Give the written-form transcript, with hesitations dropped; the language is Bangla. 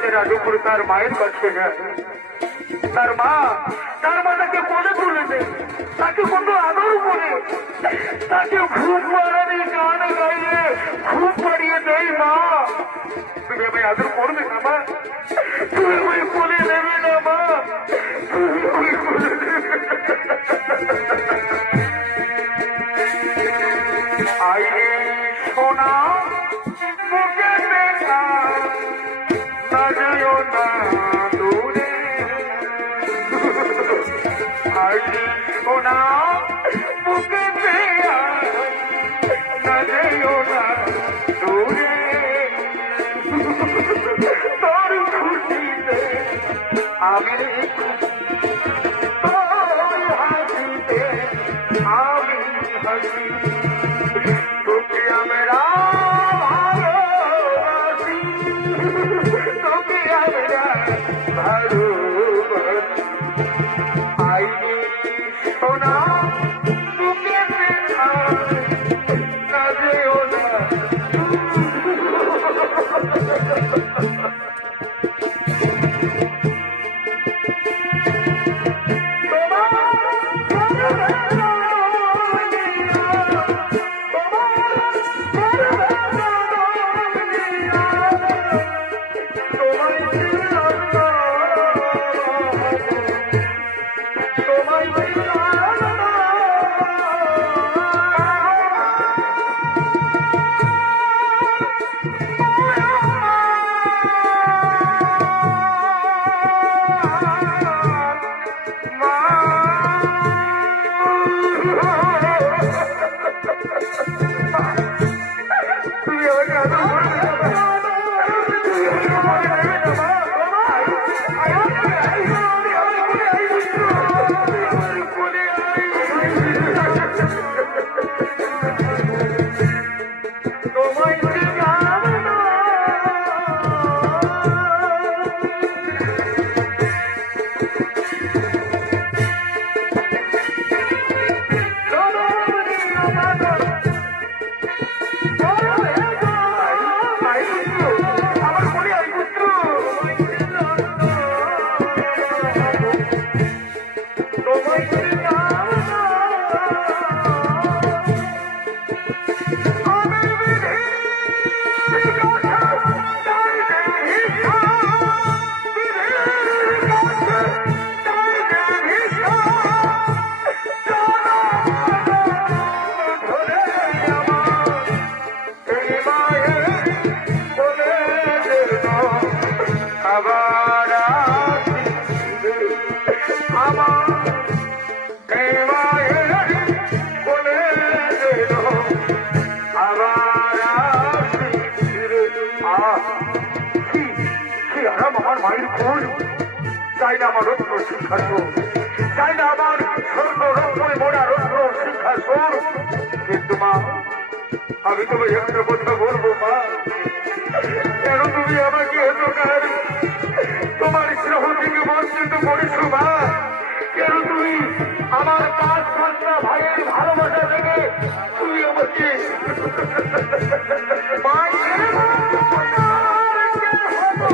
যদি রাজপুর তার মায়ের কাছে যায়, তার মা তাকে কোলে তুলে দেয়, তাকে কত আদর করে, তাকে ঘুম পাড়ানি গান গাইয়ে ঘুম পাড়িয়ে দেয়। মা তুমি আমায় আদর করবে না মা? তুমি ওই কোলে নেবে না মা? তুমি ওই কোলে নেবে? আইরে সোনা বুকে দেখা না যেও না দূরে, আইরে সোনা বুকে দেখা না যেও না দূরে, তোর খুশিতে আমি তোর হাসিতে আমি হাসি, তোকে আমরা ভালোবাসি, তোকে আমরা ভালোবাসি। আইনি সোনা তোকে দেখা না যেও না। আমার মায়ের কোল চাই না, আমার রত্ন সিংহাসন চাই না, আমার স্বর্ণ রত্নে মোড়া রত্ন সিংহাসন। কিন্তু মা আমি তোমায় একটা কথা বলবো মা, কেন তুমি আমাকে এত কাল তোমার স্নেহ থেকে বঞ্চিত করেছো মা? কেন তুমি আমার 5 ভাইয়ের ভালোবাসা থেকে তুমি আমাকে